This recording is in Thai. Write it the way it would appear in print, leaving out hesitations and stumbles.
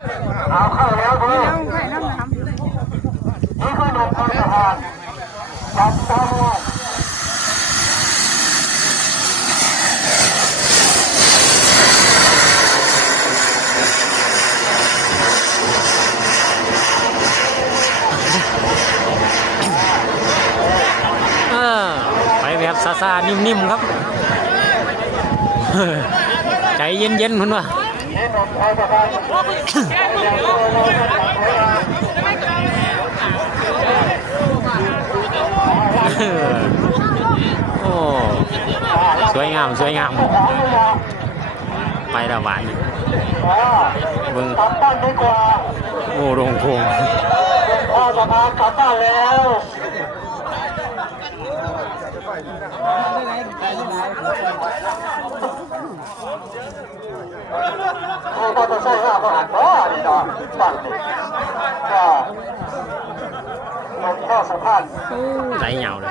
เอาเข้าแล้วเพื่อนนี่คือหนุ่มพลทหารจับตามองไปแบบซาๆนิ่มๆครับ ใจเย็นๆคุณวะโอ้สวยงามไปละหวานเบิ่งโอ้โรงโพงพ่อจะพากลับบ้านแล้วก็จะใช้ห้าประหารพ่อนี่เนาะฝั่งนี้ก็ลงข้อสัมพันธ์ ไหลเหงาเลย